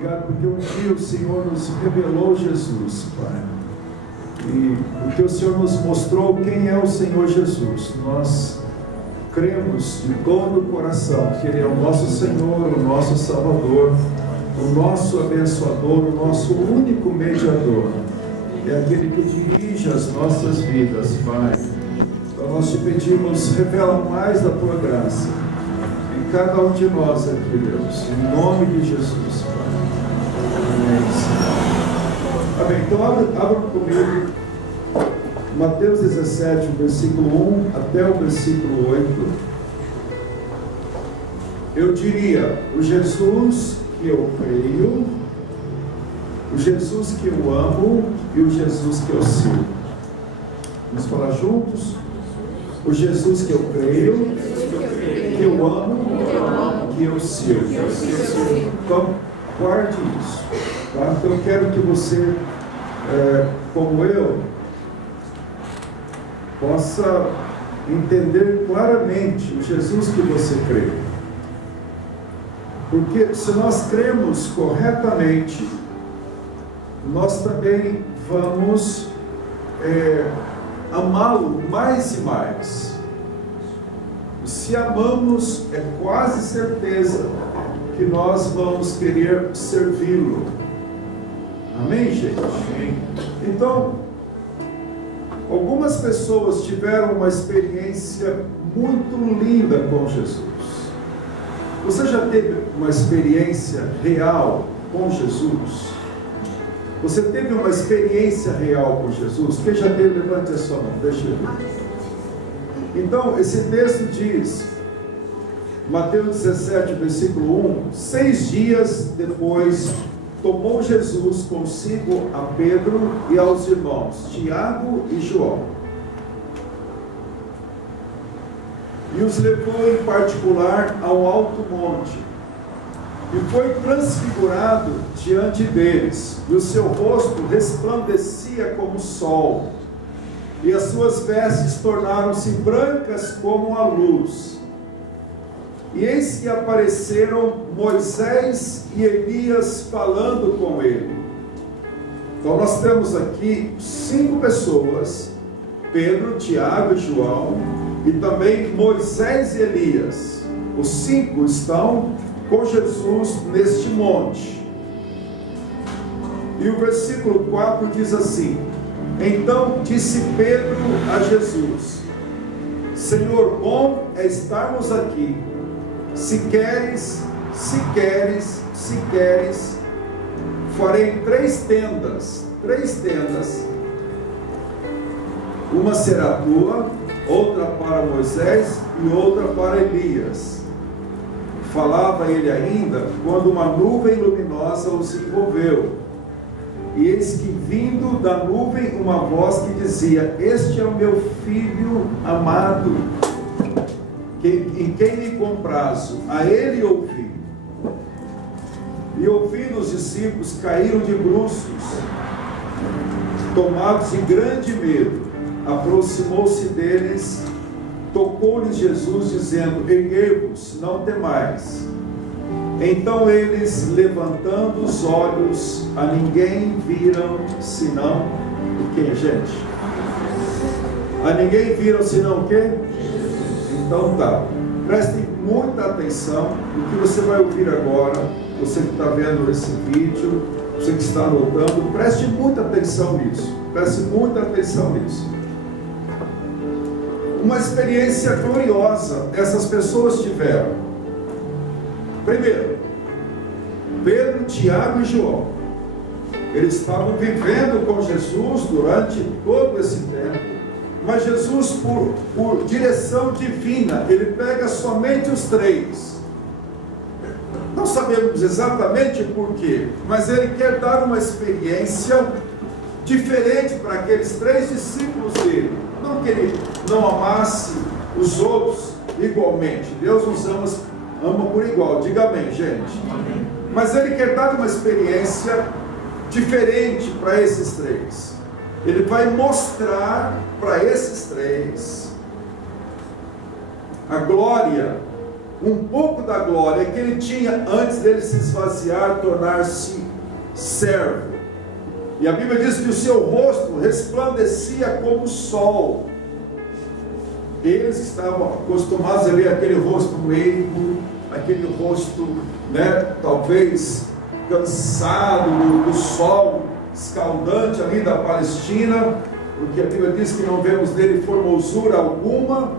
Obrigado porque um dia o Senhor nos revelou Jesus, Pai. E porque o Senhor nos mostrou quem é o Senhor Jesus. Nós cremos de todo o coração que Ele é o nosso Senhor, o nosso Salvador, o nosso abençoador, o nosso único mediador. É aquele que dirige as nossas vidas, Pai. Então nós te pedimos, revela mais da Tua graça em cada um de nós aqui, Deus. Em nome de Jesus, Pai. Amém, Senhor. Amém. Então abra comigo Mateus 17, o versículo 1 até o versículo 8. Eu diria, o Jesus que eu creio, o Jesus que eu amo e o Jesus que eu sirvo. Vamos falar juntos? O Jesus que eu creio, que eu amo, que eu sirvo. Então, guarde isso. Tá? Então, eu quero que você, como eu, possa entender claramente o Jesus que você crê. Porque se nós cremos corretamente, nós também vamos amá-lo mais e mais. Se amamos, é quase certeza que nós vamos querer servi-lo. Amém, gente? Amém. Então, algumas pessoas tiveram uma experiência muito linda com Jesus. Você já teve uma experiência real com Jesus? Você teve uma experiência real com Jesus? Quem já teve, levante a sua mão, deixa eu ver. Então, esse texto diz, Mateus 17, versículo 1, 6 dias depois, tomou Jesus consigo a Pedro e aos irmãos, Tiago e João, e os levou em particular ao alto monte, e foi transfigurado diante deles, e o seu rosto resplandecia como o sol, e as suas vestes tornaram-se brancas como a luz. E eis que apareceram Moisés e Elias falando com ele. Então nós temos aqui 5 pessoas, Pedro, Tiago e João, e também Moisés e Elias. Os 5 estão com Jesus neste monte. E o versículo 4 diz assim: então disse Pedro a Jesus: Senhor, bom é estarmos aqui. Se queres, farei 3 tendas. 3 tendas. Uma será tua, outra para Moisés e outra para Elias. Falava ele ainda, quando uma nuvem luminosa os envolveu. E eis que vindo da nuvem uma voz que dizia: este é o meu filho amado, em quem me comprazo, a ele ouvi. E ouvindo os discípulos, caíram de bruços, tomados de grande medo. Aproximou-se deles, tocou-lhes Jesus, dizendo: erguei-vos, não temais. Então eles, levantando os olhos, a ninguém viram, senão o quê, gente? A ninguém viram, senão o quê? Então tá, prestem muita atenção no que você vai ouvir agora. Você que está vendo esse vídeo, você que está anotando, preste muita atenção nisso. Preste muita atenção nisso. Uma experiência gloriosa essas pessoas tiveram. Primeiro, Pedro, Tiago e João, eles estavam vivendo com Jesus durante todo esse tempo. Mas Jesus, por direção divina, ele pega somente os 3. Não sabemos exatamente por quê, mas ele quer dar uma experiência diferente para aqueles 3 discípulos dele. Não que ele não amasse os outros igualmente. Deus nos ama por igual. Diga amém, gente. Amém. Mas ele quer dar uma experiência diferente para esses 3. Ele vai mostrar para esses 3 a glória um pouco da glória que ele tinha antes dele se esvaziar, tornar-se servo. E a Bíblia diz que o seu rosto resplandecia como o sol. Eles estavam acostumados a ver aquele rosto meigo, aquele rosto, talvez cansado do sol escaldante ali da Palestina, porque a Bíblia diz que não vemos nele formosura alguma,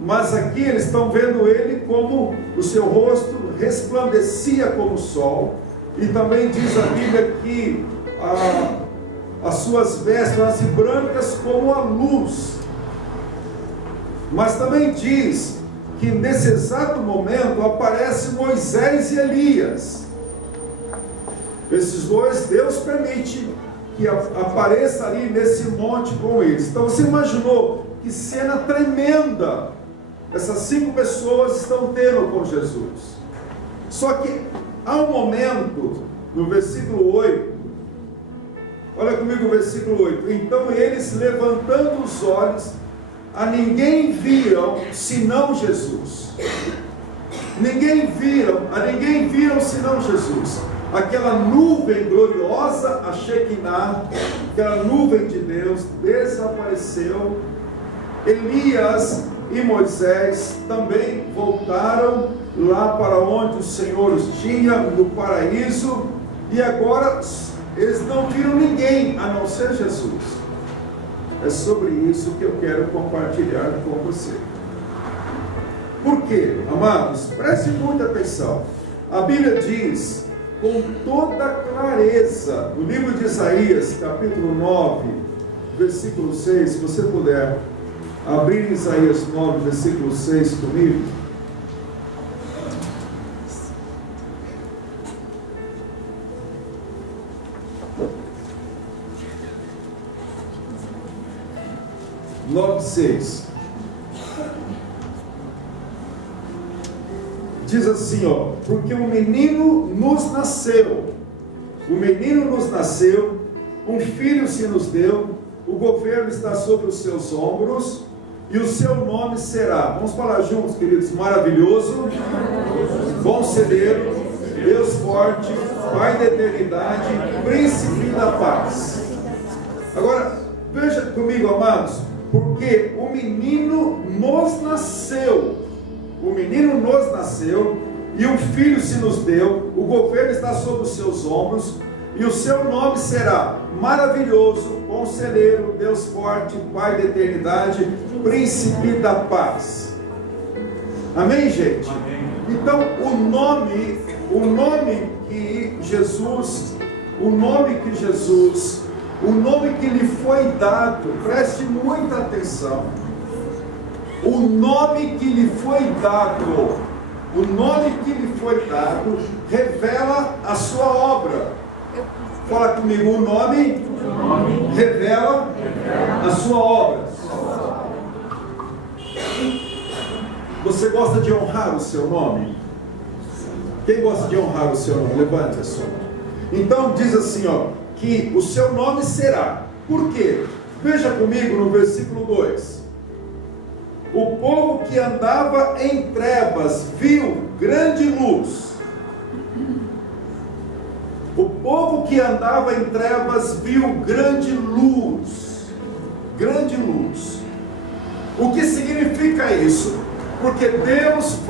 mas aqui eles estão vendo ele como o seu rosto resplandecia como o sol. E também diz a Bíblia que as suas vestes eram brancas como a luz. Mas também diz que nesse exato momento aparece Moisés e Elias. Esses dois, Deus permite que apareça ali nesse monte com eles. Então você imaginou que cena tremenda essas 5 pessoas estão tendo com Jesus. Só que há um momento, no versículo 8, olha comigo o versículo 8. Então eles, levantando os olhos, a ninguém viram senão Jesus. A ninguém viram senão Jesus. Aquela nuvem gloriosa, a Shekinah, aquela nuvem de Deus, desapareceu. Elias e Moisés também voltaram lá para onde o Senhor os tinha, no paraíso, e agora eles não viram ninguém a não ser Jesus. É sobre isso que eu quero compartilhar com você. Por quê, amados? Preste muita atenção. A Bíblia diz com toda clareza, no livro de Isaías, capítulo 9, versículo 6, se você puder abrir Isaías 9, versículo 6 comigo. Nove, 6. Diz assim, porque um menino nos nasceu, um filho se nos deu, o governo está sobre os seus ombros, e o seu nome será, vamos falar juntos, queridos, maravilhoso, conselheiro, Deus forte, Pai da eternidade, príncipe da paz. Agora, veja comigo, amados, porque o menino nos nasceu, e um filho se nos deu, o governo está sobre os seus ombros, e o seu nome será maravilhoso, conselheiro, Deus forte, Pai da eternidade, príncipe da paz. Amém, gente? Amém. Então, o nome que lhe foi dado, preste muita atenção, o nome que lhe foi dado revela a sua obra. Fala comigo, o nome revela a sua obra. Você gosta de honrar o seu nome? Quem gosta de honrar o seu nome? Levante a sua mão. Então diz assim, que o seu nome será. Por quê? Veja comigo no versículo 2. O povo que andava em trevas viu grande luz. O povo que andava em trevas viu grande luz. Grande luz. O que significa isso? Porque Deus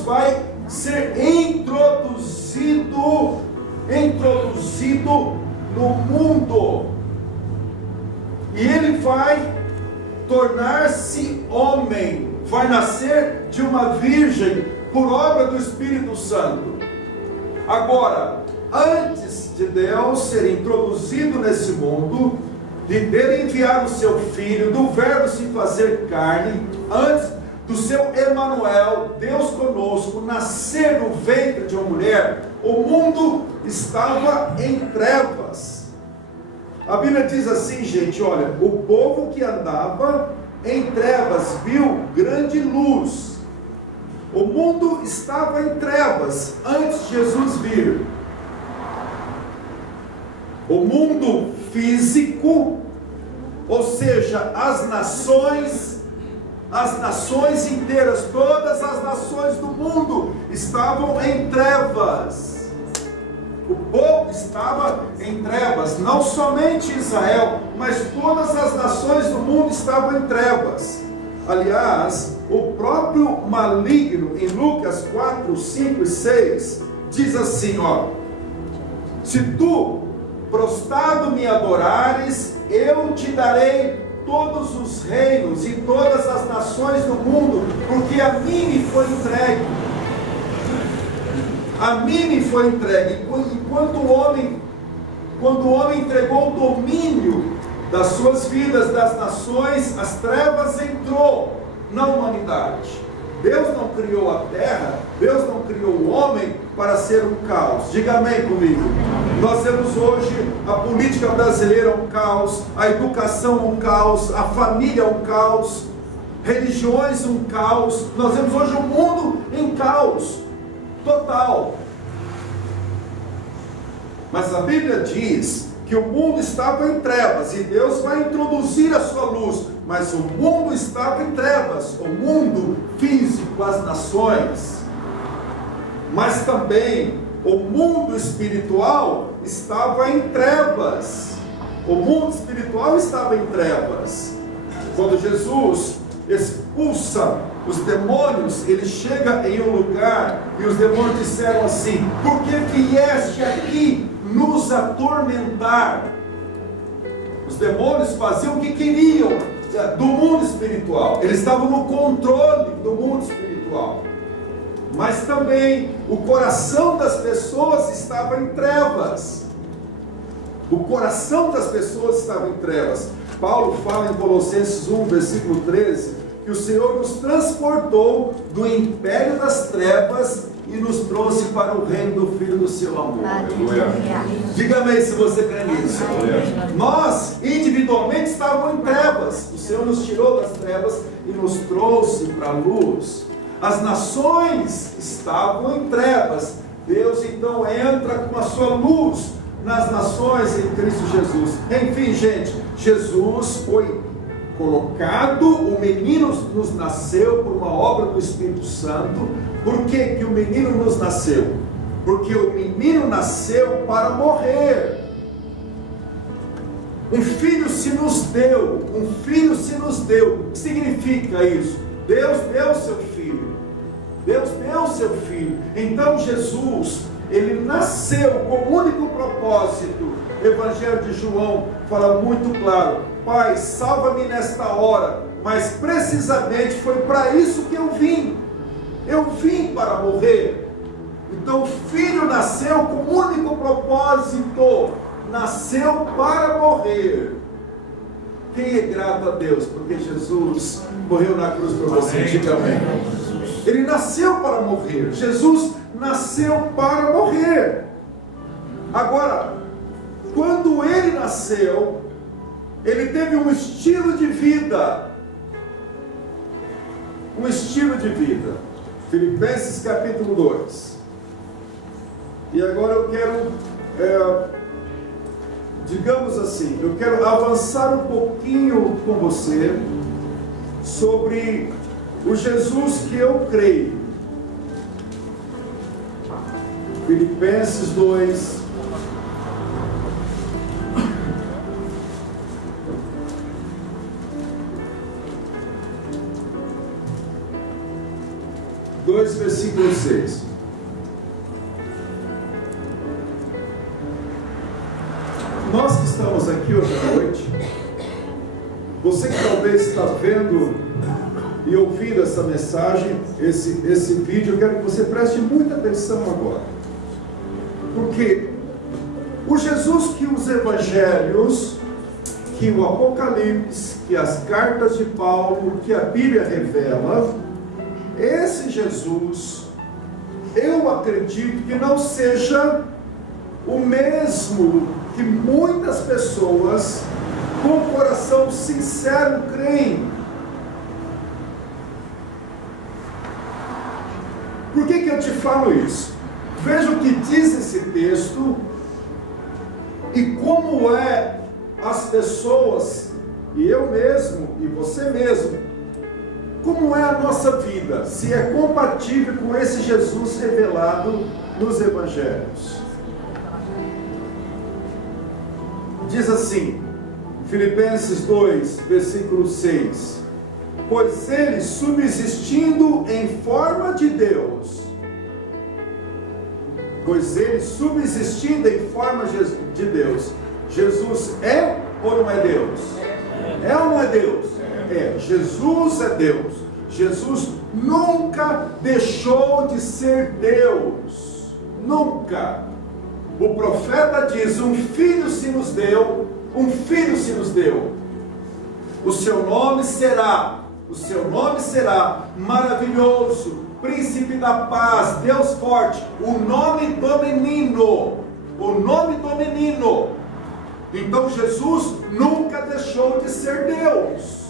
vai ser introduzido no mundo. E ele vai tornar-se homem, vai nascer de uma virgem por obra do Espírito Santo. Agora, antes de Deus ser introduzido nesse mundo, de dele enviar o seu Filho, do Verbo se fazer carne, antes do seu Emanuel, Deus conosco, nascer no ventre de uma mulher, o mundo estava em trevas. A Bíblia diz assim, gente, olha, o povo que andava em trevas viu grande luz. O mundo estava em trevas antes de Jesus vir. O mundo físico, ou seja, as nações, as nações inteiras, todas as nações do mundo estavam em trevas. O povo estava em trevas, não somente Israel, mas todas as nações do mundo estavam em trevas. Aliás, o próprio maligno, em Lucas 4, 5 e 6, diz assim, se tu prostrado me adorares, eu te darei todos os reinos e todas as nações do mundo, porque a mim me foi entregue. A mim me foi entregue. Quando o homem entregou o domínio das suas vidas, das nações, as trevas entrou na humanidade. Deus não criou a terra, Deus não criou o homem para ser um caos. Diga amém comigo. Nós vemos hoje a política brasileira um caos, a educação um caos, a família um caos, religiões um caos. Nós vemos hoje o mundo em caos total. Mas a Bíblia diz que o mundo estava em trevas e Deus vai introduzir a sua luz, mas o mundo estava em trevas, o mundo físico, as nações, mas também o mundo espiritual estava em trevas. O mundo espiritual estava em trevas. Quando Jesus expulsa os demônios, ele chega em um lugar e os demônios disseram assim: por que vieste aqui nos atormentar? Os demônios faziam o que queriam do mundo espiritual, eles estavam no controle do mundo espiritual, mas também o coração das pessoas estava em trevas. O coração das pessoas estava em trevas. Paulo fala em Colossenses 1, versículo 13, que o Senhor nos transportou do império das trevas e nos trouxe para o reino do Filho do seu amor. Diga amém se você crê nisso. Nós individualmente estávamos em trevas. O Senhor nos tirou das trevas e nos trouxe para a luz. As nações estavam em trevas. Deus então entra com a sua luz nas nações em Cristo Jesus. Enfim, gente, Jesus foi colocado, o menino nos nasceu por uma obra do Espírito Santo. Por que que o menino nos nasceu? Porque o menino nasceu para morrer. Um filho se nos deu, um filho se nos deu. O que significa isso? Deus deu seu filho. Deus deu seu filho. Então Jesus, ele nasceu com o único propósito. O Evangelho de João fala muito claro: Pai, salva-me nesta hora. Mas precisamente foi para isso que eu vim. Eu vim para morrer. Então o filho nasceu com o único propósito. Nasceu para morrer. Quem é grato a Deus? Porque Jesus morreu na cruz por você. Diga amém. Ele nasceu para morrer. Jesus nasceu para morrer. Agora, quando ele nasceu, ele teve um estilo de vida. Um estilo de vida. Filipenses capítulo 2. E agora eu quero, digamos assim, eu quero avançar um pouquinho com você sobre o Jesus que eu creio. Filipenses 2. Versículo 6. Nós que estamos aqui hoje à noite, você que talvez está vendo e ouvindo essa mensagem, esse vídeo, eu quero que você preste muita atenção agora. Porque o Jesus que os evangelhos, que o Apocalipse, que as cartas de Paulo, que a Bíblia revela, esse Jesus, eu acredito que não seja o mesmo que muitas pessoas com coração sincero creem. Por que eu te falo isso? Veja o que diz esse texto e como as pessoas, e eu mesmo, e você mesmo, como é a nossa vida, se é compatível com esse Jesus revelado nos Evangelhos. Diz assim, Filipenses 2, versículo 6: pois ele, subsistindo em forma de Deus, de Deus, Jesus é ou não é Deus? É ou não é Deus? É, Jesus é Deus. Jesus nunca deixou de ser Deus. Nunca. O profeta diz, um filho se nos deu. O seu nome será maravilhoso, príncipe da paz, Deus forte. O nome do menino. Então Jesus nunca deixou de ser Deus.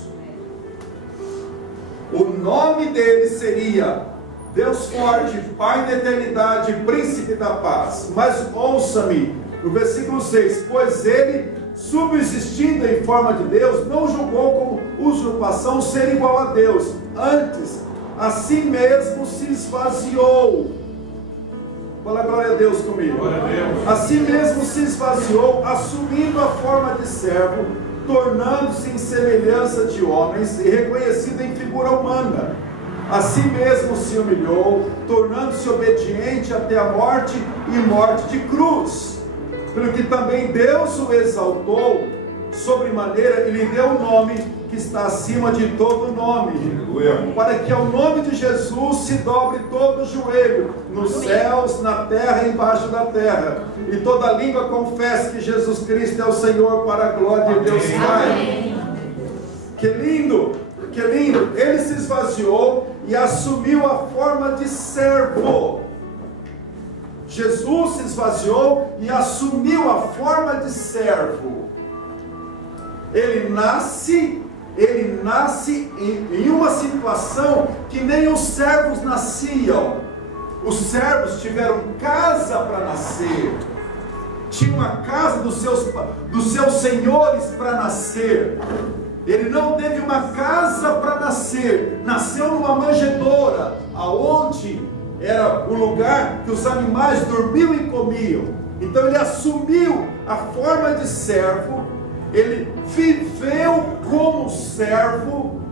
O nome dele seria Deus forte, Pai da eternidade, príncipe da paz. Mas ouça-me, no versículo 6, pois ele, subsistindo em forma de Deus, não julgou como usurpação ser igual a Deus. Antes, a si mesmo se esvaziou. Fala glória a Deus comigo. Glória a Deus. A si mesmo se esvaziou, assumindo a forma de servo, tornando-se em semelhança de homens e reconhecido em figura humana. A si mesmo se humilhou, tornando-se obediente até a morte e morte de cruz. Pelo que também Deus o exaltou sobremaneira e lhe deu um nome que está acima de todo nome, para que ao nome de Jesus se dobre todo o joelho, nos céus, na terra e embaixo da terra, e toda língua confesse que Jesus Cristo é o Senhor, para a glória de Deus Pai. Que lindo, que lindo! Ele se esvaziou e assumiu a forma de servo. Jesus se esvaziou e assumiu a forma de servo. Ele nasce em uma situação que nem os servos nasciam. Os servos tiveram casa para nascer. Tinha uma casa dos seus senhores para nascer. Ele não teve uma casa para nascer. Nasceu numa manjedoura, aonde era o lugar que os animais dormiam e comiam. Então ele assumiu a forma de servo. Ele viveu como servo,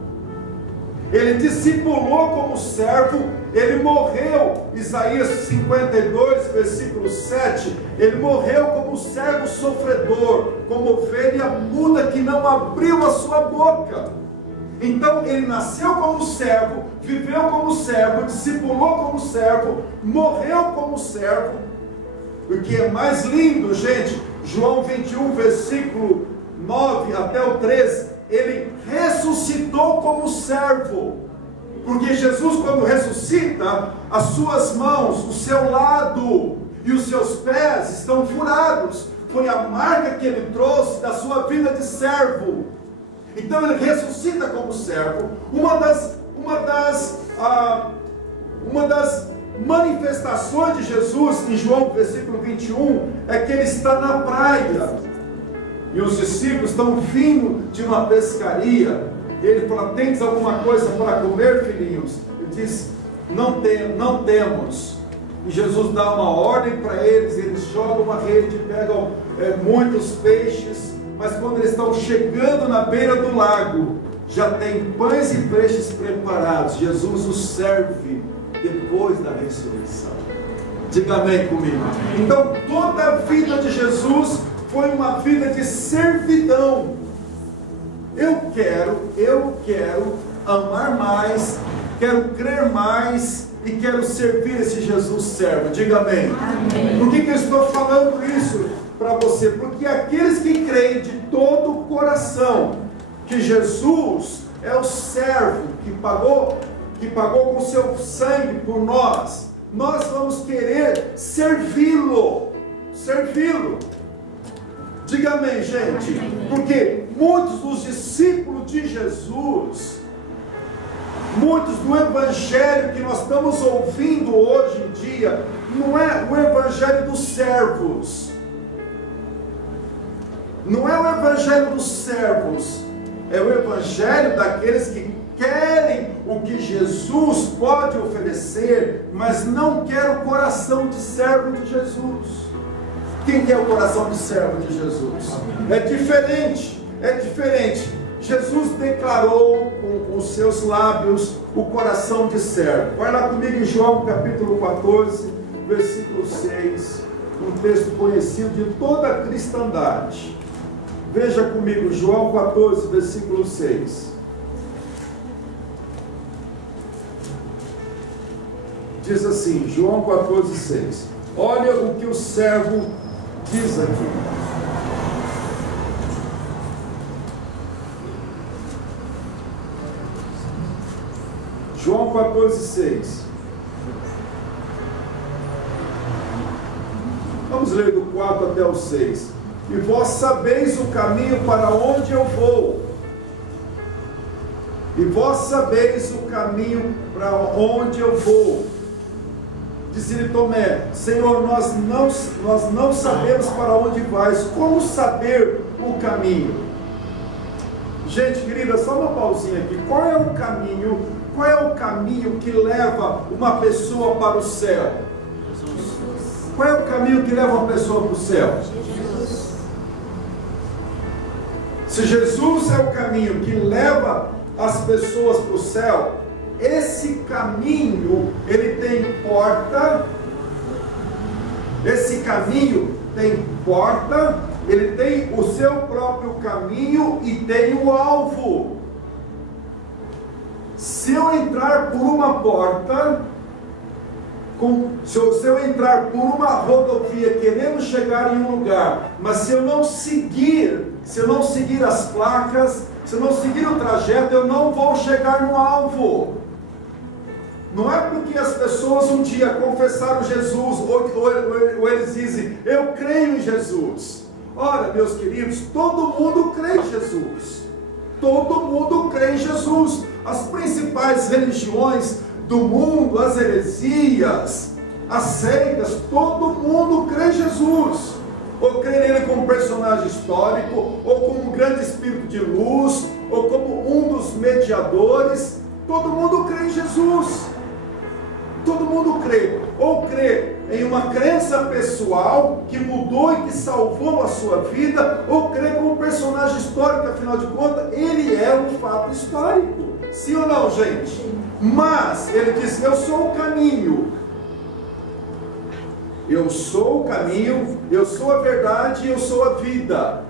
ele discipulou como servo, ele morreu, Isaías 52, versículo 7, ele morreu como servo sofredor, como ovelha muda que não abriu a sua boca. Então ele nasceu como servo, viveu como servo, discipulou como servo, morreu como servo. O que é mais lindo, gente, João 21, versículo 9 até o 13, ele ressuscitou como servo, porque Jesus, quando ressuscita, as suas mãos, o seu lado e os seus pés estão furados. Foi a marca que ele trouxe da sua vida de servo. Então ele ressuscita como servo. Uma das manifestações de Jesus em João versículo 21 é que ele está na praia. E os discípulos estão vindo de uma pescaria. Ele fala, tens alguma coisa para comer, filhinhos? Ele diz, não temos. E Jesus dá uma ordem para eles, eles jogam uma rede, pegam muitos peixes. Mas quando eles estão chegando na beira do lago, já tem pães e peixes preparados. Jesus os serve depois da ressurreição. Diga amém comigo. Então toda a vida de Jesus foi uma vida de servidão. Eu quero amar mais, quero crer mais e quero servir esse Jesus servo. Diga amém. Amém. Por que eu estou falando isso para você? Porque aqueles que creem de todo o coração que Jesus é o servo que pagou com seu sangue por nós, nós vamos querer servi-lo. Diga amém, gente. Porque muitos dos discípulos de Jesus, muitos do evangelho que nós estamos ouvindo hoje em dia, não é o evangelho dos servos. Não é o evangelho dos servos. É o evangelho daqueles que querem o que Jesus pode oferecer, mas não querem o coração de servo de Jesus. Quem quer o coração de servo de Jesus? É diferente, é diferente. Jesus declarou com os seus lábios o coração de servo. Vai lá comigo em João capítulo 14, versículo 6, um texto conhecido de toda a cristandade. Veja comigo, João 14, versículo 6. Diz assim, João 14, 6. Olha o que o servo diz aqui. João 14, 6. Vamos ler do 4 até o 6. E vós sabeis o caminho para onde eu vou. E vós sabeis o caminho para onde eu vou. Disse-lhe Tomé: Senhor, nós não sabemos para onde vais. Como saber o caminho? Gente querida, só uma pausinha aqui. Qual é o caminho? Qual é o caminho que leva uma pessoa para o céu? Qual é o caminho que leva uma pessoa para o céu? Se Jesus é o caminho que leva as pessoas para o céu, esse caminho, ele tem porta, esse caminho tem porta, ele tem o seu próprio caminho e tem o alvo. Se eu entrar por uma porta, se eu entrar por uma rodovia querendo chegar em um lugar, mas se eu não seguir as placas, se eu não seguir o trajeto, eu não vou chegar no alvo. Não é porque as pessoas um dia confessaram Jesus, ou eles dizem, eu creio em Jesus. Ora, meus queridos, todo mundo crê em Jesus. Todo mundo crê em Jesus. As principais religiões do mundo, as heresias, as seitas, todo mundo crê em Jesus. Ou crê nele como personagem histórico, ou como um grande espírito de luz, ou como um dos mediadores. Todo mundo crê em Jesus. Todo mundo crê. Ou crê em uma crença pessoal que mudou e que salvou a sua vida, ou crê como um personagem histórico, afinal de contas, ele é um fato histórico. Sim ou não, gente? Mas ele diz, eu sou o caminho. Eu sou o caminho, eu sou a verdade e eu sou a vida.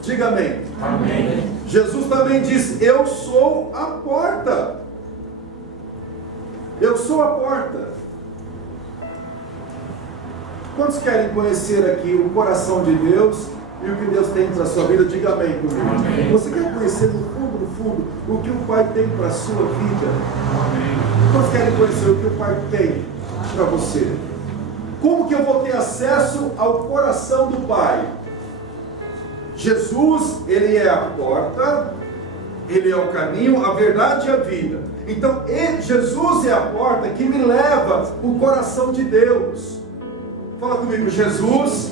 Diga amém. Amém. Jesus também diz, eu sou a porta. Eu sou a porta. Quantos querem conhecer aqui o coração de Deus e o que Deus tem para a sua vida? Diga amém comigo. Amém. Você quer conhecer no fundo, o que o Pai tem para a sua vida? Amém. Quantos querem conhecer o que o Pai tem para você? Como que eu vou ter acesso ao coração do Pai? Jesus, ele é a porta, ele é o caminho, a verdade e a vida. Então, Jesus é a porta que me leva o coração de Deus. Fala comigo, Jesus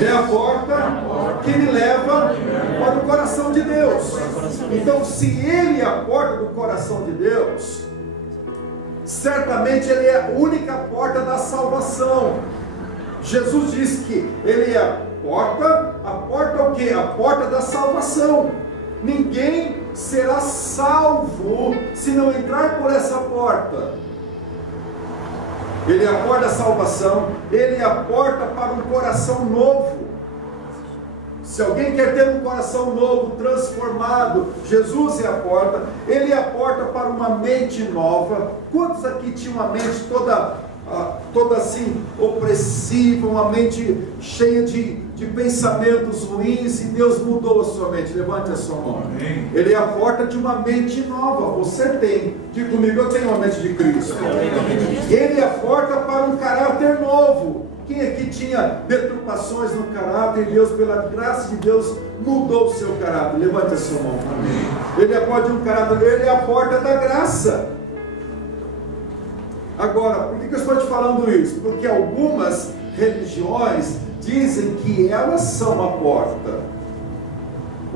é a porta que me leva para o coração de Deus. Então, se ele é a porta do coração de Deus, certamente ele é a única porta da salvação. Jesus diz que ele é a porta o quê? A porta da salvação. Ninguém será salvo se não entrar por essa porta. Ele é a porta da salvação, ele é a porta para um coração novo. Se alguém quer ter um coração novo, transformado, Jesus é a porta. Ele é a porta para uma mente nova. Quantos aqui tinham uma mente toda assim, opressiva, uma mente cheia de pensamentos ruins, e Deus mudou a sua mente? Levante a sua mão. Amém. Ele é a porta de uma mente nova. Você tem. Diga comigo, eu tenho uma mente de Cristo. Ele é a porta para um caráter novo. Quem aqui tinha deturpações no caráter, e Deus, pela graça de Deus, mudou o seu caráter? Levante a sua mão. Amém. Ele é a porta de um caráter, ele é a porta da graça. Agora, por que eu estou te falando isso? Porque algumas religiões dizem que elas são a porta.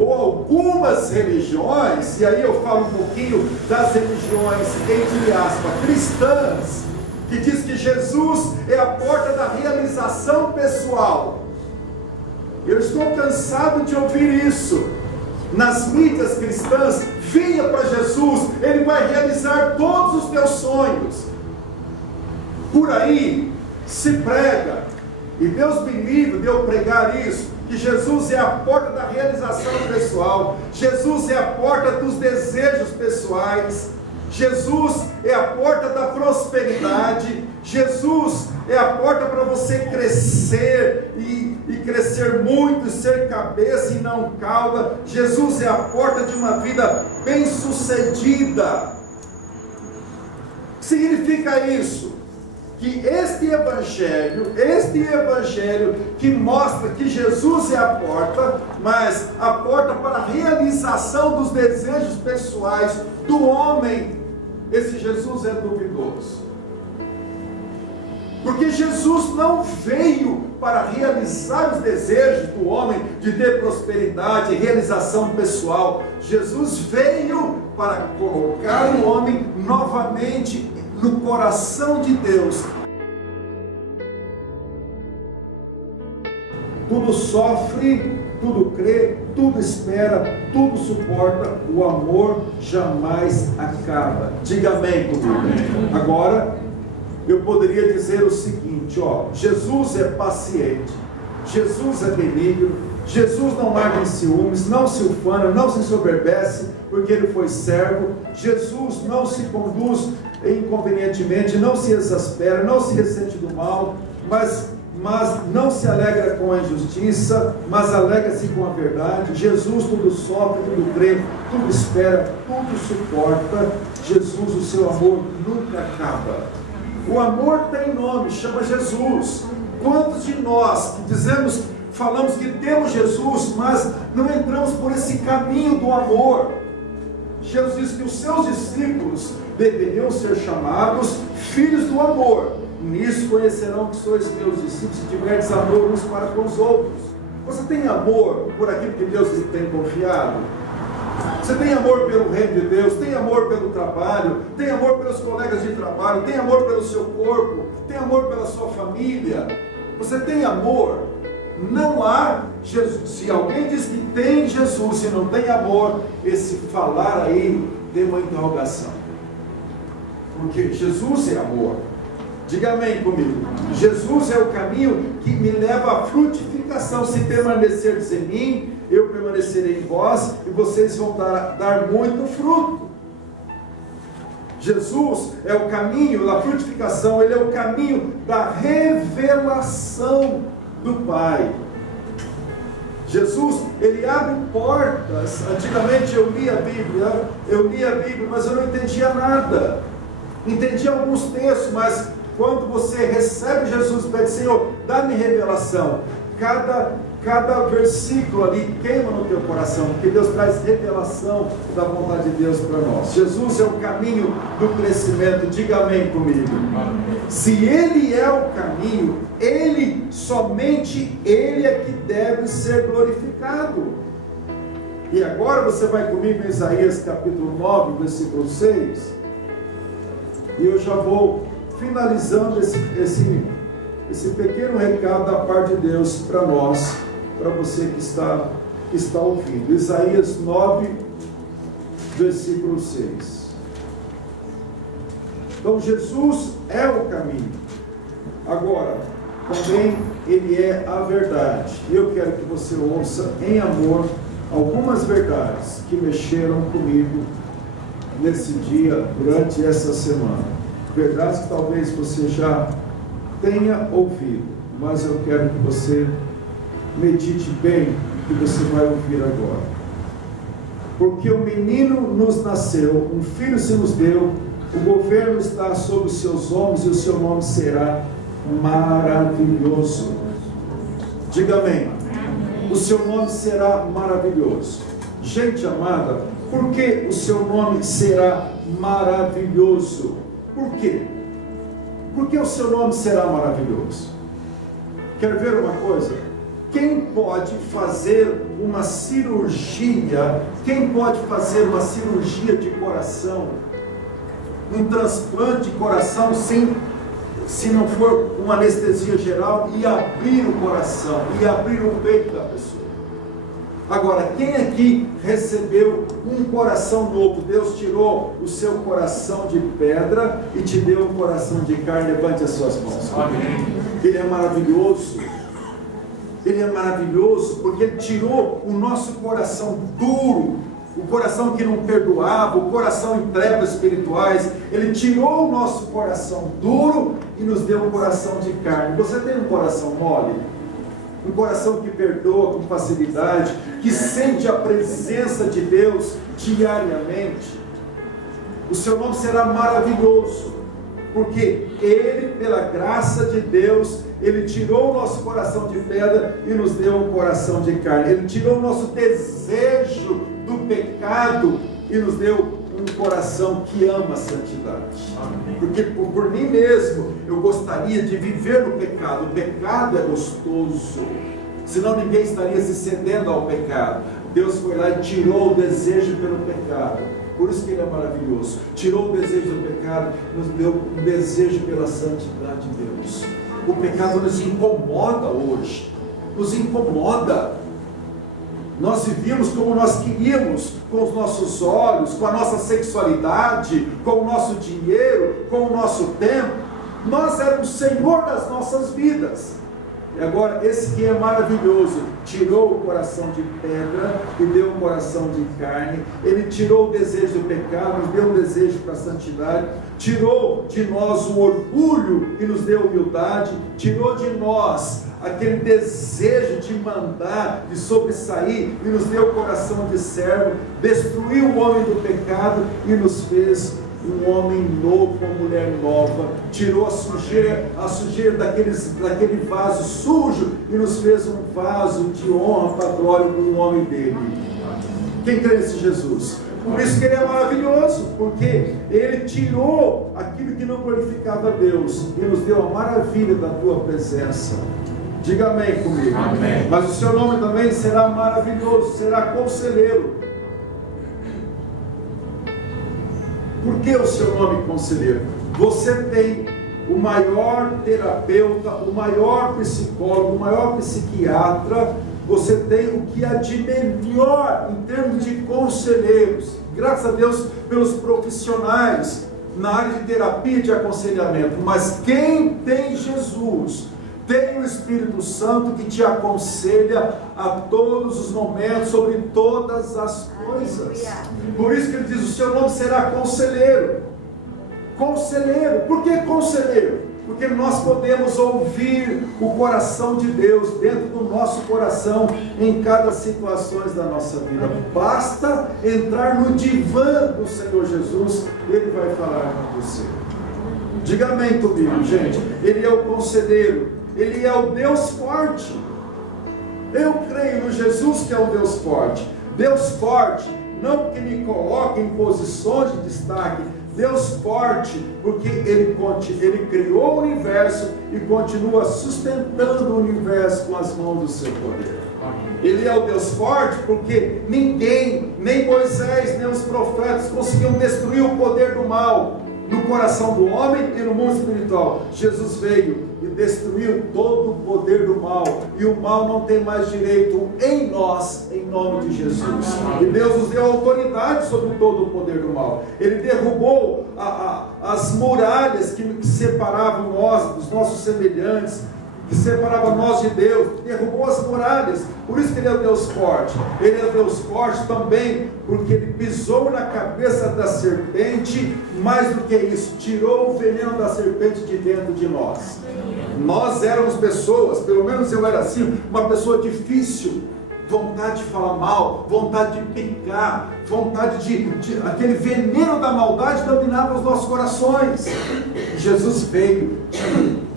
ou algumas religiões, e aí eu falo um pouquinho das religiões, entre aspas, cristãs, que diz que Jesus é a porta da realização pessoal. Eu estou cansado de ouvir isso nas mídias cristãs. Venha para Jesus, Ele vai realizar todos os teus sonhos. Por aí se prega, e Deus me livre de eu pregar isso, que Jesus é a porta da realização pessoal, Jesus é a porta dos desejos pessoais, Jesus é a porta da prosperidade, Jesus é a porta para você crescer e crescer muito, e ser cabeça e não cauda. Jesus é a porta de uma vida bem-sucedida. O que significa isso? Que este evangelho que mostra que Jesus é a porta, mas a porta para a realização dos desejos pessoais do homem, esse Jesus é duvidoso. Porque Jesus não veio para realizar os desejos do homem de ter prosperidade, realização pessoal. Jesus veio para colocar o homem novamente no coração de Deus. Tudo sofre, tudo crê, tudo espera, tudo suporta. O amor jamais acaba. Diga amém comigo. Amém. Agora, eu poderia dizer o seguinte, Jesus é paciente, Jesus é benigno, Jesus não larga em ciúmes, não se ufana, não se ensoberbece, porque Ele foi servo. Jesus não se conduz inconvenientemente, não se exaspera, não se ressente do mal, mas não se alegra com a injustiça, mas alegra-se com a verdade. Jesus tudo sofre, tudo crê, tudo espera, tudo suporta. Jesus, o seu amor nunca acaba. O amor tem nome, chama Jesus. Quantos de nós que falamos que temos Jesus, mas não entramos por esse caminho do amor? Jesus disse que os seus discípulos deveriam ser chamados filhos do amor. Nisso conhecerão que sois meus discípulos, se tiverdes amor uns para com os outros. Você tem amor por aquilo que Deus lhe tem confiado? Você tem amor pelo reino de Deus, tem amor pelo trabalho, tem amor pelos colegas de trabalho, tem amor pelo seu corpo, tem amor pela sua família. Você tem amor? Não há Jesus. Se alguém diz que tem Jesus e não tem amor, esse falar aí tem uma interrogação. Porque Jesus é amor. Diga amém comigo. Jesus é o caminho que me leva à frutificação. Se permanecerdes em mim, eu permanecerei em vós, e vocês vão dar muito fruto. Jesus é o caminho da frutificação, Ele é o caminho da revelação do Pai. Jesus, Ele abre portas. Antigamente eu lia a Bíblia, mas eu não entendia nada. Entendi alguns textos, mas quando você recebe Jesus, pede, Senhor, dá-me revelação. Cada versículo ali queima no teu coração, porque Deus traz revelação da vontade de Deus para nós. Jesus é o caminho do crescimento. Diga amém comigo. Amém. Se Ele é o caminho, somente Ele é que deve ser glorificado. E agora você vai comigo em Isaías capítulo 9, versículo 6. E eu já vou finalizando esse pequeno recado da parte de Deus para nós, para você que está ouvindo. Isaías 9, versículo 6. Então Jesus é o caminho. Agora, também Ele é a verdade. E eu quero que você ouça em amor algumas verdades que mexeram comigo nesse dia, durante essa semana. Verdades que talvez você já tenha ouvido, mas eu quero que você medite bem o que você vai ouvir agora. Porque um menino nos nasceu, um filho se nos deu, o governo está sobre os seus ombros e o seu nome será maravilhoso. Diga amém. O seu nome será maravilhoso. Gente amada, por que o seu nome será maravilhoso? Por quê? Porque o seu nome será maravilhoso. Quer ver uma coisa? Quem pode fazer uma cirurgia? Quem pode fazer uma cirurgia de coração? Um transplante de coração se não for uma anestesia geral e abrir o coração, e abrir o peito da pessoa. Agora, quem aqui recebeu um coração novo? Deus tirou o seu coração de pedra e te deu um coração de carne. Levante as suas mãos. Amém. Ele é maravilhoso. Ele é maravilhoso porque Ele tirou o nosso coração duro, o coração que não perdoava, o coração em trevas espirituais. Ele tirou o nosso coração duro e nos deu um coração de carne. Você tem um coração mole? Um coração que perdoa com facilidade, que sente a presença de Deus diariamente? O seu nome será maravilhoso, porque Ele, pela graça de Deus, Ele tirou o nosso coração de pedra e nos deu um coração de carne. Ele tirou o nosso desejo do pecado e nos deu um coração que ama a santidade. Porque por mim mesmo eu gostaria de viver no pecado. O pecado é gostoso, senão ninguém estaria se cedendo ao pecado. Deus foi lá e tirou o desejo pelo pecado. Por isso que Ele é maravilhoso. Tirou o desejo do pecado, nos deu um desejo pela santidade de Deus. O pecado nos incomoda hoje, nos incomoda. Nós vivíamos como nós queríamos, com os nossos olhos, com a nossa sexualidade, com o nosso dinheiro, com o nosso tempo. Nós éramos o Senhor das nossas vidas. E agora, esse que é maravilhoso, tirou o coração de pedra e deu um coração de carne. Ele tirou o desejo do pecado, nos deu um desejo para a santidade. Tirou de nós o orgulho e nos deu humildade. Tirou de nós aquele desejo de mandar, de sobressair, e nos deu o coração de servo. Destruiu o homem do pecado e nos fez um homem novo, uma mulher nova. Tirou a sujeira daquele vaso sujo e nos fez um vaso de honra para a glória do nome dele. Quem crê nesse Jesus? Por isso que Ele é maravilhoso, porque Ele tirou aquilo que não glorificava a Deus e nos deu a maravilha da tua presença. Diga amém comigo. Amém. Mas o seu nome também será maravilhoso, será conselheiro. Por que o seu nome conselheiro? Você tem o maior terapeuta, o maior psicólogo, o maior psiquiatra. Você tem o que há de melhor em termos de conselheiros. Graças a Deus pelos profissionais na área de terapia e de aconselhamento. Mas quem tem Jesus, tem o Espírito Santo que te aconselha a todos os momentos, sobre todas as coisas. Por isso que ele diz, o seu nome será conselheiro. Conselheiro. Por que conselheiro? Porque nós podemos ouvir o coração de Deus dentro do nosso coração em cada situação da nossa vida. Basta entrar no divã do Senhor Jesus, Ele vai falar com você. Diga amém comigo, gente. Ele é o conselheiro. Ele é o Deus forte. Eu creio no Jesus que é o Deus forte. Deus forte, não porque me coloca em posições de destaque. Deus forte, porque Ele criou o universo e continua sustentando o universo com as mãos do seu poder. Ele é o Deus forte porque ninguém, nem Moisés, nem os profetas conseguiam destruir o poder do mal no coração do homem e no mundo espiritual. Jesus veio e destruiu todo o poder do mal, e o mal não tem mais direito em nós, em nome de Jesus. E Deus nos deu autoridade sobre todo o poder do mal. Ele derrubou as muralhas que separavam nós dos nossos semelhantes, que separava nós de Deus. Derrubou as muralhas. Por isso que Ele é Deus forte. Ele é Deus forte também porque Ele pisou na cabeça da serpente. Mais do que isso, tirou o veneno da serpente de dentro de nós. Nós éramos pessoas, pelo menos eu era assim, uma pessoa difícil, vontade de falar mal, vontade de picar, vontade de aquele veneno da maldade dominava os nossos corações. Jesus veio,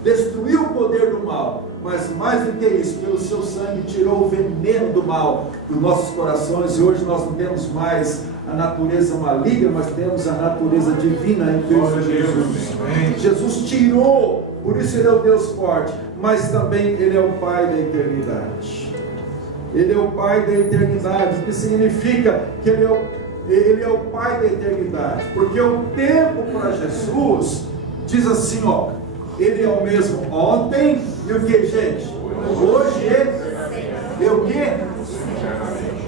destruiu o poder do mal, mas mais do que isso, pelo seu sangue tirou o veneno do mal dos nossos corações, e hoje nós não temos mais a natureza maligna, mas temos a natureza divina em Cristo Jesus. Jesus tirou, por isso Ele é o Deus forte, mas também Ele é o Pai da eternidade. Ele é o Pai da eternidade, o que significa que Ele é o Pai da eternidade, porque o tempo para Jesus, diz assim, ó, Ele é o mesmo ontem e o que, gente? Hoje Ele é o que?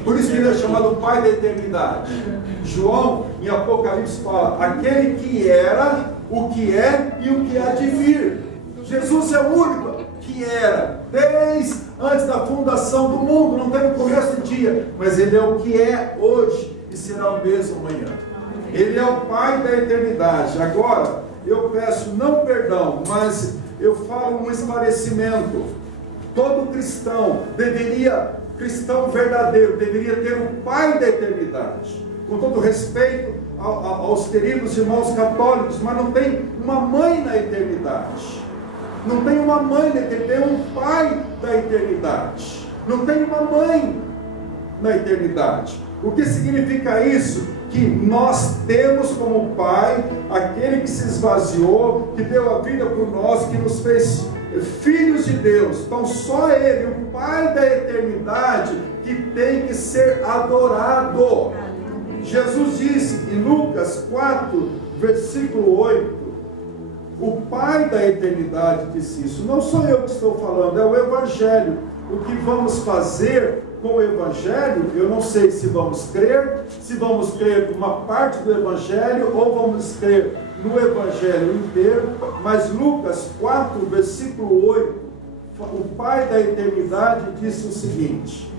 Por isso que Ele é chamado Pai da eternidade. João, em Apocalipse, fala, aquele que era, o que é e o que há de vir. Jesus é o único que era, desde antes da fundação do mundo, não tem começo de dia, mas Ele é o que é hoje e será o mesmo amanhã. Ele é o Pai da eternidade. Agora, eu peço não perdão, mas eu falo um esclarecimento. Todo cristão cristão verdadeiro, deveria ter um Pai da eternidade. Com todo respeito aos queridos irmãos católicos, mas não tem uma mãe na eternidade. Não tem uma mãe na eternidade, tem um Pai da eternidade. Não tem uma mãe na eternidade. O que significa isso? Que nós temos como Pai aquele que se esvaziou, que deu a vida por nós, que nos fez filhos de Deus. Então só Ele, o Pai da eternidade, que tem que ser adorado. Jesus disse em Lucas 4, versículo 8, o Pai da eternidade disse isso. Não sou eu que estou falando, é o Evangelho. O que vamos fazer com o Evangelho, eu não sei se vamos crer uma parte do Evangelho ou vamos crer no Evangelho inteiro, mas Lucas 4, versículo 8, o Pai da eternidade disse o seguinte,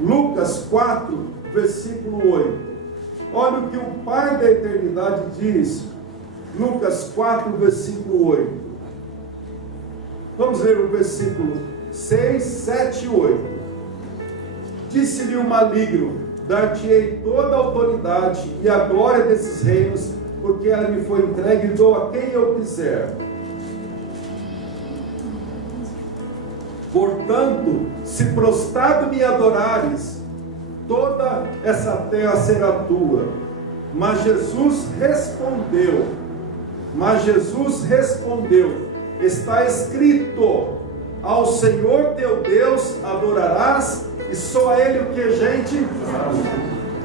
Lucas 4, versículo 8, olha o que o Pai da eternidade diz, Lucas 4, versículo 8, vamos ler o versículo 6, 7 e 8, disse-lhe o maligno, dar-te-ei toda a autoridade e a glória desses reinos, porque ela me foi entregue e dou a quem eu quiser. Portanto, se prostrado me adorares, toda essa terra será tua. Mas Jesus respondeu, está escrito, ao Senhor teu Deus adorarás, e só a Ele o que, gente?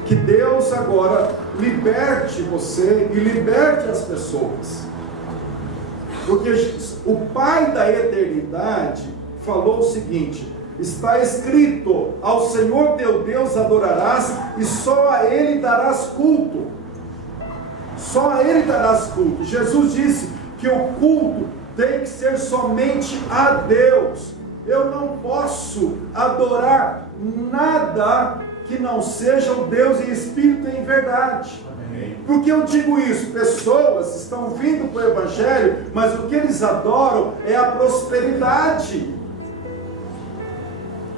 Que Deus agora liberte você e liberte as pessoas. Porque o Pai da eternidade falou o seguinte, está escrito, ao Senhor teu Deus adorarás e só a Ele darás culto. Só a Ele darás culto. Jesus disse que o culto tem que ser somente a Deus. Eu não posso adorar nada que não seja o Deus em espírito e em verdade. Por que eu digo isso? Pessoas estão vindo para o Evangelho, mas o que eles adoram é a prosperidade.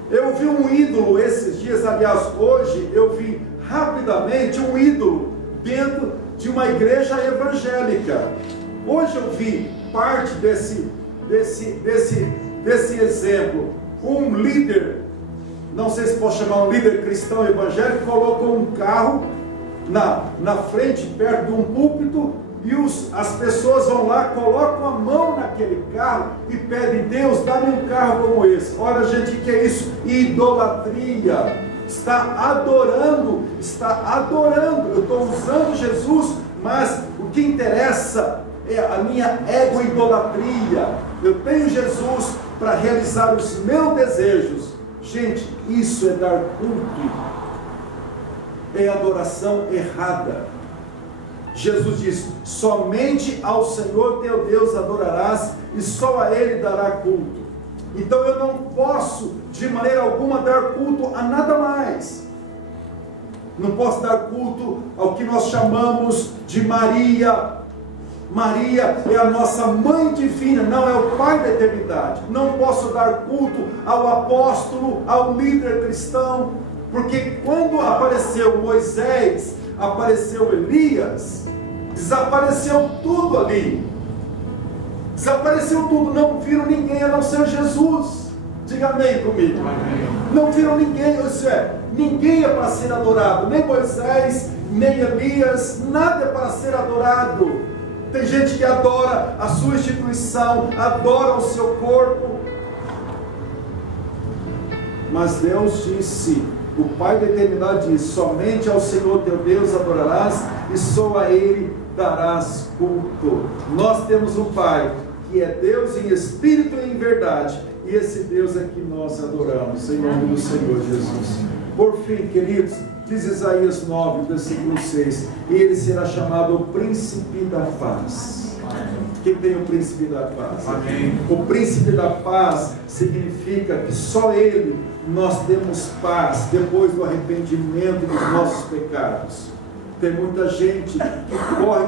Eu vi um ídolo esses dias, aliás, hoje eu vi rapidamente um ídolo dentro de uma igreja evangélica. Hoje eu vi parte desse exemplo. Um líder, não sei se pode chamar um líder cristão evangélico, colocou um carro na frente, perto de um púlpito, e as pessoas vão lá, colocam a mão naquele carro e pedem, Deus, dá-me um carro como esse. Olha, gente, o que é isso? Idolatria. Está adorando, eu estou usando Jesus, mas o que interessa é a minha ego-idolatria. Eu tenho Jesus para realizar os meus desejos. Gente, isso é dar culto, é adoração errada. Jesus diz, somente ao Senhor teu Deus adorarás e só a Ele dará culto. Então eu não posso de maneira alguma dar culto a nada mais. Não posso dar culto ao que nós chamamos de Maria. Maria é a nossa mãe divina, não é o Pai da eternidade. Não posso dar culto ao apóstolo, ao líder cristão, porque quando apareceu Moisés, apareceu Elias, desapareceu tudo ali. Desapareceu tudo, não viram ninguém a não ser Jesus. Diga amém comigo. Amém. Não viram ninguém, isso é, ninguém é para ser adorado, nem Moisés, nem Elias, nada é para ser adorado. Tem gente que adora a sua instituição, adora o seu corpo. Mas Deus disse, o Pai da eternidade diz, somente ao Senhor teu Deus adorarás e só a Ele darás culto. Nós temos um Pai que é Deus em espírito e em verdade, e esse Deus é que nós adoramos, em nome do Senhor Jesus. Por fim, queridos, diz Isaías 9, versículo 6, e ele será chamado o príncipe da paz. Quem tem o príncipe da paz? Amém. O príncipe da paz significa que só ele nós temos paz depois do arrependimento dos nossos pecados. Tem muita gente que corre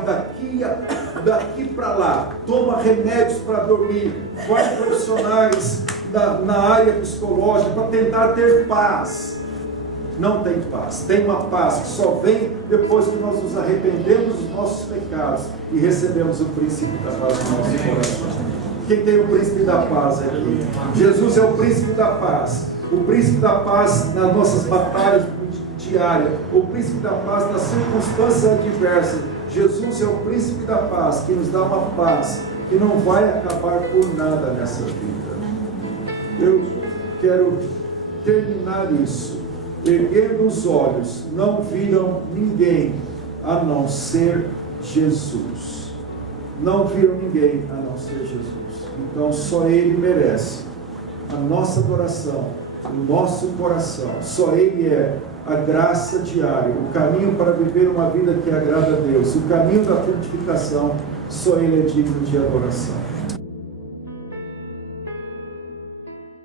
daqui para lá, toma remédios para dormir, vai profissionais na área psicológica para tentar ter paz. Não tem paz. Tem uma paz que só vem depois que nós nos arrependemos dos nossos pecados e recebemos o príncipe da paz no nosso coração. Quem tem o príncipe da paz aqui? Jesus é o príncipe da paz. O príncipe da paz nas nossas batalhas diárias. O príncipe da paz nas circunstâncias adversas. Jesus é o príncipe da paz que nos dá uma paz que não vai acabar por nada nessa vida. Eu quero terminar isso. Erguendo os olhos, não viram ninguém a não ser Jesus. Não viram ninguém a não ser Jesus. Então só Ele merece a nossa adoração, o nosso coração. Só Ele é a graça diária, o caminho para viver uma vida que agrada a Deus, o caminho da frutificação. Só Ele é digno de adoração.